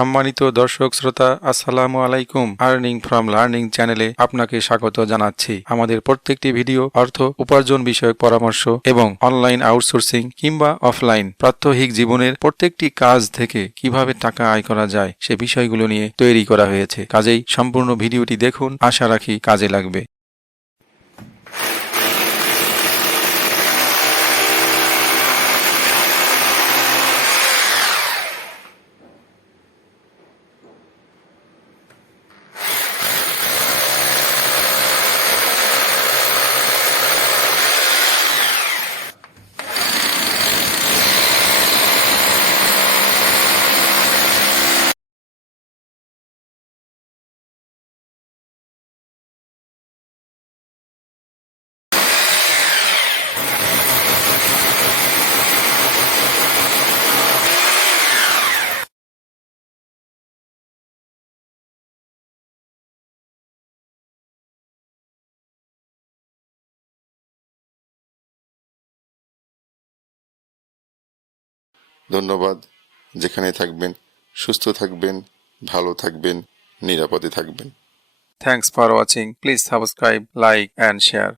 সম্মানিত দর্শক শ্রোতা, আসসালামু আলাইকুম। আর্নিং ফ্রম লার্নিং চ্যানেলে আপনাকে স্বাগত জানাচ্ছি। আমাদের প্রত্যেকটি ভিডিও অর্থ উপার্জন বিষয়ক পরামর্শ এবং অনলাইন আউটসোর্সিং কিংবা অফলাইন প্রাত্যহিক জীবনের প্রত্যেকটি কাজ থেকে কিভাবে টাকা আয় করা যায় সে বিষয়গুলো নিয়ে তৈরি করা হয়েছে। কাজেই সম্পূর্ণ ভিডিওটি দেখুন, আশা রাখি কাজে লাগবে। ধন্যবাদ। যেখানে থাকবেন সুস্থ থাকবেন, ভালো থাকবেন, নিরাপদে থাকবেন। Thanks for watching. Please subscribe, like and share.